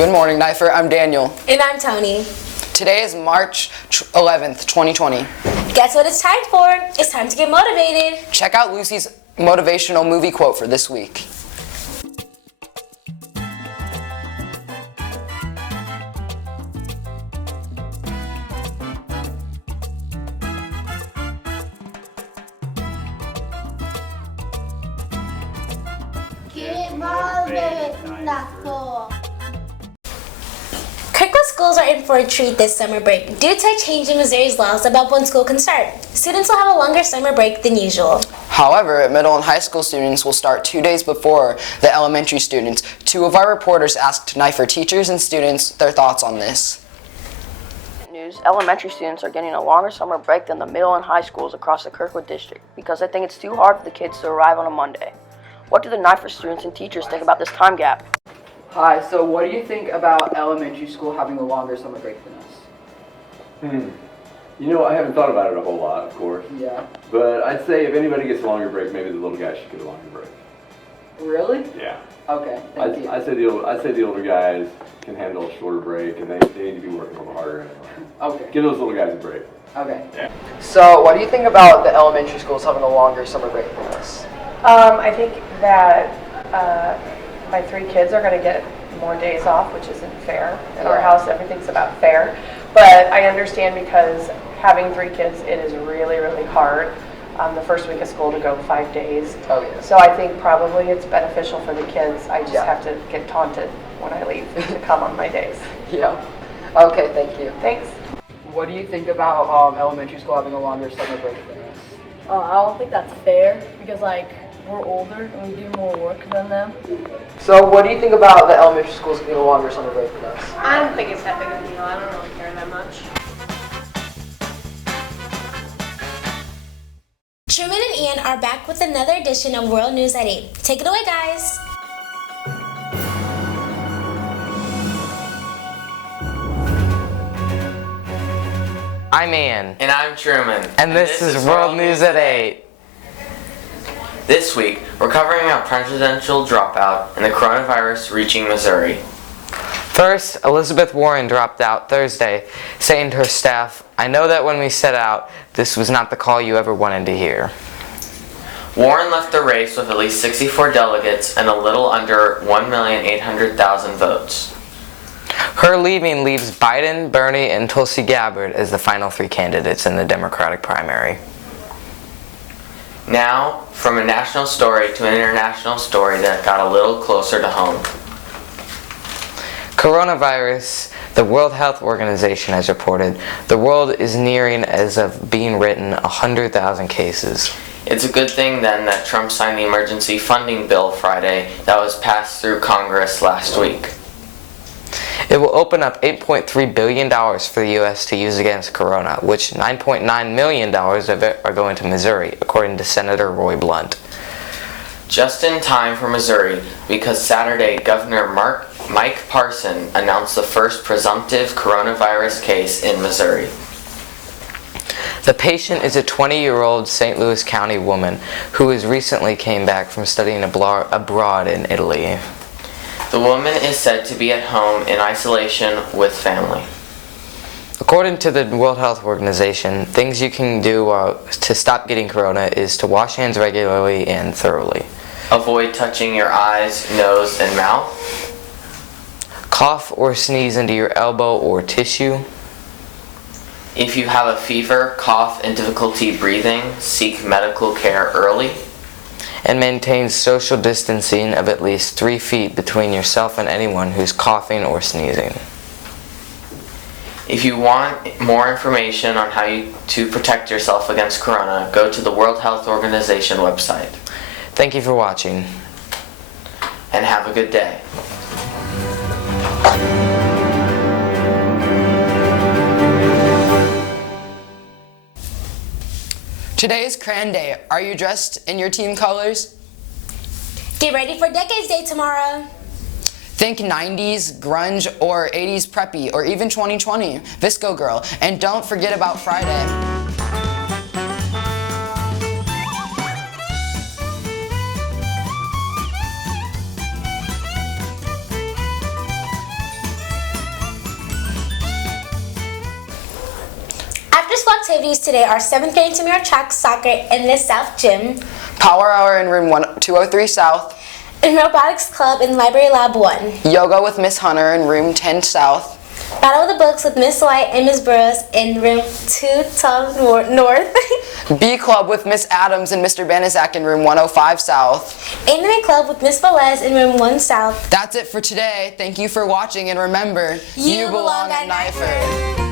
Good morning, Nipher. I'm Daniel. And I'm Tony. Today is March 11th, 2020. Guess what it's time for? It's time to get motivated. Check out Lucy's motivational movie quote for this week. Kirkwood schools are in for a treat this summer break due to a change in Missouri's laws about when school can start. Students will have a longer summer break than usual. However, middle and high school students will start 2 days before the elementary students. Two of our reporters asked Nipher teachers and students their thoughts on this. Elementary students are getting a longer summer break than the middle and high schools across the Kirkwood district because I think it's too hard for the kids to arrive on a Monday. What do the Nipher students and teachers think about this time gap? Hi, so what do you think about elementary school having a longer summer break than us? You know, I haven't thought about it a whole lot, of course. Yeah. But I'd say if anybody gets a longer break, maybe the little guys should get a longer break. Really? Yeah. Okay, thank you. I'd say the older guys can handle a shorter break, and they need to be working a little harder. Okay. Give those little guys a break. Okay. Yeah. So what do you think about the elementary schools having a longer summer break than us? I think that my 3 kids are going to get more days off, which isn't fair. In our house, everything's about fair. But I understand because having 3 kids, it is really, really hard the first week of school to go 5 days. Oh, yeah. So I think probably it's beneficial for the kids. I just have to get taunted when I leave to come on my days. Yeah. Okay, thank you. Thanks. What do you think about elementary school having a longer summer break than us? I don't think that's fair because we're older and we do more work than them. So what do you think about the elementary schools getting a longer summer break than us? I don't think it's that big of a deal. I don't really care that much. Truman and Ian are back with another edition of World News at 8. Take it away, guys. I'm Ian. And I'm Truman. And this is World News at 8. This week, we're covering a presidential dropout and the coronavirus reaching Missouri. First, Elizabeth Warren dropped out Thursday, saying to her staff, "I know that when we set out, this was not the call you ever wanted to hear." Warren left the race with at least 64 delegates and a little under 1,800,000 votes. Her leaving leaves Biden, Bernie, and Tulsi Gabbard as the final 3 candidates in the Democratic primary. Now, from a national story to an international story that got a little closer to home. Coronavirus, the World Health Organization has reported, the world is nearing, as of being written, 100,000 cases. It's a good thing then that Trump signed the emergency funding bill Friday that was passed through Congress last week. It will open up $8.3 billion for the U.S. to use against corona, which $9.9 million of it are going to Missouri, according to Senator Roy Blunt. Just in time for Missouri, because Saturday Governor Mike Parson announced the first presumptive coronavirus case in Missouri. The patient is a 20-year-old St. Louis County woman who has recently came back from studying abroad in Italy. The woman is said to be at home in isolation with family. According to the World Health Organization, things you can do to stop getting corona is to wash hands regularly and thoroughly. Avoid touching your eyes, nose, and mouth. Cough or sneeze into your elbow or tissue. If you have a fever, cough, and difficulty breathing, seek medical care early. And maintain social distancing of at least 3 feet between yourself and anyone who's coughing or sneezing. If you want more information on how to protect yourself against corona, go to the World Health Organization website. Thank you for watching. And have a good day. Today is Cran Day. Are you dressed in your team colors? Get ready for Decades Day tomorrow. Think 90s, grunge, or 80s preppy, or even 2020, Visco Girl. And don't forget about Friday. After-school activities today are 7th grade intramural track, soccer in the South Gym, Power Hour in room 203 South, and Robotics Club in Library Lab 1. Yoga with Miss Hunter in room 10 South, Battle of the Books with Miss White and Miss Burrows in room 212 North. B Club with Miss Adams and Mr. Banizak in room 105 South. Anime Club with Miss Velez in room 1 South. That's it for today. Thank you for watching, and remember, You belong at Nipher.